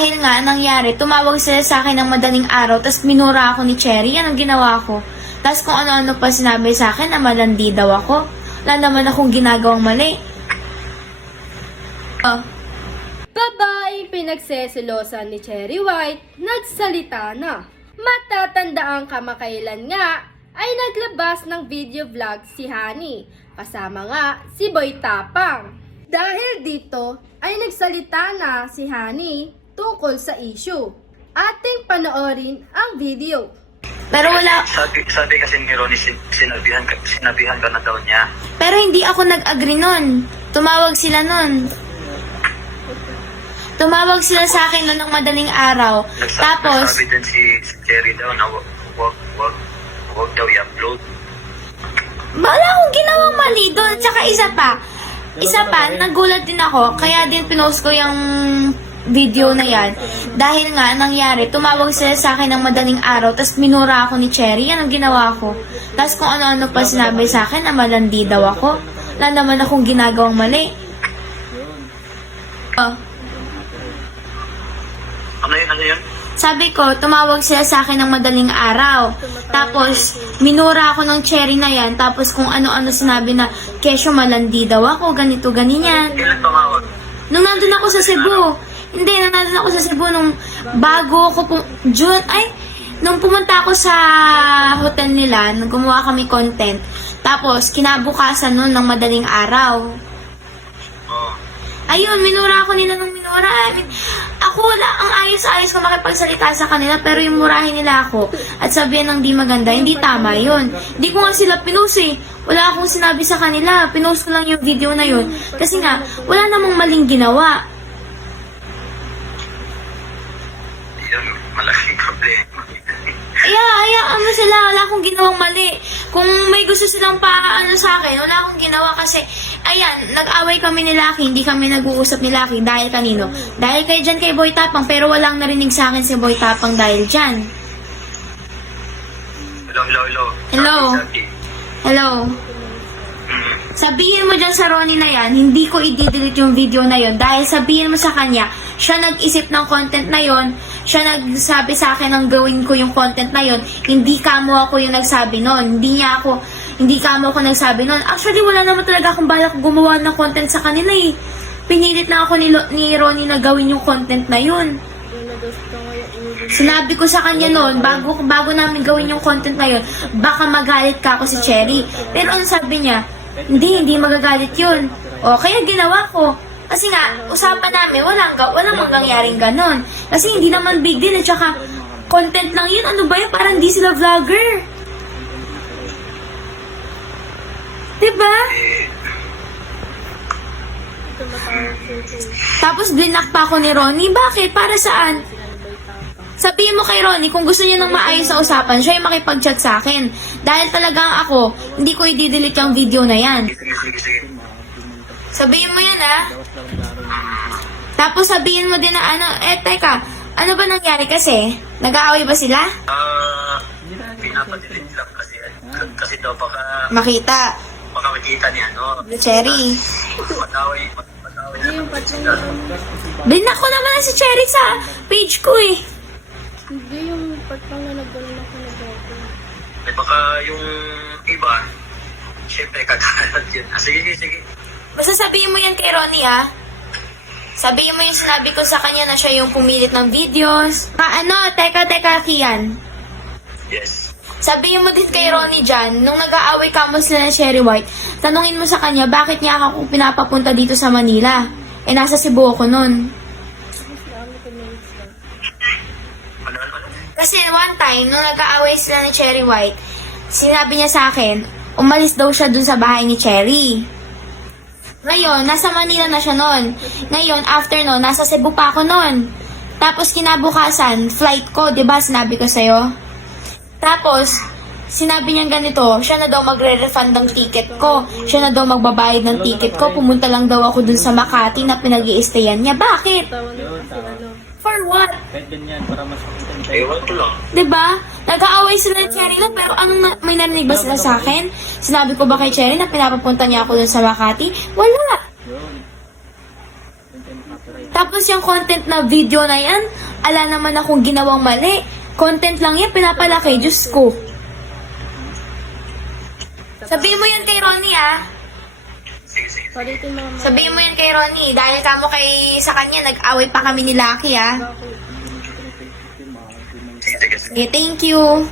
Dahil nga, nangyari, tumawag sila sa akin ng madaling araw, tapos minura ako ni Cherry. Yan ang ginawa ko. Tapos kung ano-ano pa sinabi sa akin, na malandi daw ako. Wala naman akong ginagawang mali. Oh, Babaeng pinagseselosan ni Cherry White, nagsalita na. Matatanda ang kamakailan nga ay naglabas ng video vlog si Honey, kasama nga si Boy Tapang. Dahil dito ay nagsalita na si Honey tungkol sa issue. Ating panoorin ang video. pero wala, Sabi, sabi kasi ni Ronnie, sin- sinabihan, ka, sinabihan ka na daw niya. pero hindi ako nag-agree nun. Tumawag sila nun. Tumawag sila sa akin nun ng madaling araw. Nagsa- Tapos, Nagsabi din si, si Cherry daw na wag, wag, wag, wag daw i-upload. wala akong ginawang mali doon. Tsaka isa pa, isa pa, nagulat din ako, kaya din pinost ko yung video na yan. Dahil nga, nangyari, tumawag sila sa akin ng madaling araw, tapos minura ako ni Cherry, yan ang ginawa ko. Tapos kung ano-ano pa sinabi sa akin, na malandi daw ako. Wala naman akong ginagawang mali. Oh. Ano yun, ano yun? Sabi ko, tumawag sila sa akin ng madaling araw. Tapos, minura ako ng cherry na yan. Tapos, kung ano-ano sinabi na, kesyo malandi daw ako, ganito, ganyan. Kailan tumawag? Nung nandun ako sa Cebu. Hindi, nandun ako sa Cebu, nung bago ako, pu- June, ay, nung pumunta ako sa hotel nila, nung gumawa kami content. Tapos, kinabukasan nun ng madaling araw. Oo. Ayun, minura ako nila ng minura. I mean, ako wala, ang ayos-ayos ko makipagsalita sa kanila, pero yung murahin nila ako at sabihan ng di maganda, hindi tama yun. Hindi ko nga sila pinost eh. Wala akong sinabi sa kanila. Pinost ko lang yung video na yun. Kasi nga, wala namang maling ginawa. Yun, malaking problema. Kaya, hayaan mo sila. Wala akong ginawang mali. Kung may gusto silang paano sa akin, wala akong ginawa kasi, ayan, nag-away kami ni Lucky, hindi kami nag-uusap ni Lucky. Dahil kanino? Dahil kay dyan kay Boy Tapang, pero walang narinig sa akin si Boy Tapang dahil dyan. Hello, hello, hello. Hello. Hello? Mm. Sabihin mo dyan sa Ronnie na yan, hindi ko i-delete yung video na yon dahil sabihin mo sa kanya, siya nag-isip ng content na yon, siya nagsabi sa akin ng gawin ko yung content na yon, hindi kamo ako yung nagsabi nun, hindi niya ako, hindi kamo ako nagsabi nun. Actually, wala naman talaga akong balak gumawa ng content sa kanila eh. Pinilit na ako ni, Lo- ni Ronnie na gawin yung content na yun. Sinabi ko sa kanya noon, bago, bago namin gawin yung content na yun, baka magalit ka ako si Cherry. Pero ang sabi niya, hindi, hindi magagalit yun. O, kaya ginawa ko. Kasi nga, usapan namin, walang, walang mangyayaring ganon. Kasi hindi naman big deal, at saka, content lang yun. Ano ba yun? Parang di sila vlogger. Diba? Tapos blinak pa ako ni Ronnie. Bakit? Para saan? Sabihin mo kay Ronnie, kung gusto niya ng maayos na usapan, siya yung makipag-chat sa akin. Dahil talagang ako, hindi ko i-delete yung video na yan. Sabihin mo yun, ah. Tapos sabihin mo din na ano, eh, teka, ano ba nangyari kasi? Nag-aaway ba sila? Ah, pinapadelete lang kasi, kasi daw baka, Makita. baka makita ni ano, Cherry. mataway, mataway naman sila. Blinak ko naman na si Cherry sa page ko eh. Hindi yung part lang na nagganon ako nag Eh baka yung iba, syempre kagalat yun. Ah, sige, sige, sige. Basta sabihin mo yan kay Ronnie, ah. Sabihin mo yung sinabi ko sa kanya na siya yung pumilit ng videos. Ah, ano, teka, teka, Kian. Yes. Sabihin mo din kay Ronnie dyan, nung nag-aaway ka mo sila ng Sherry White, tanungin mo sa kanya, bakit niya ako pinapapunta dito sa Manila? Eh, nasa Cebu ako nun. Ano, ano? Kasi one time, nung nag-aaway sila ni Cherry White, sinabi niya sa akin, umalis daw siya dun sa bahay ni Cherry. Ngayon, nasa Manila na siya noon. Ngayon, after noon, nasa Cebu pa ako noon. Tapos kinabukasan, flight ko, 'di ba? Sinabi ko sa'yo. Tapos, sinabi niya ganito, siya na daw magre-refund ng ticket ko. Siya na daw magbabayad ng ticket ko. Pumunta lang daw ako dun sa Makati na pinag iistayan niya. Bakit? For what? Kahit ganyan, para mas makita nila. Ewan ko lang. 'Di ba? Nag-aaway sila ni Cherry na, pero ang na- may narinig ba sila sa akin? Sinabi ko ba kay Cherry na pinapapunta niya ako dun sa Makati? Wala. Tapos yung content na video na yan, ala naman akong ginawang mali. Content lang yan, pinapalaki. Diyos ko. Sabihin mo yan kay Ronnie, ah. Sabihin mo yan kay Ronnie. Dahil kamo kay sa kanya, nag-away pa kami ni Lucky, ah. Okay, thank you.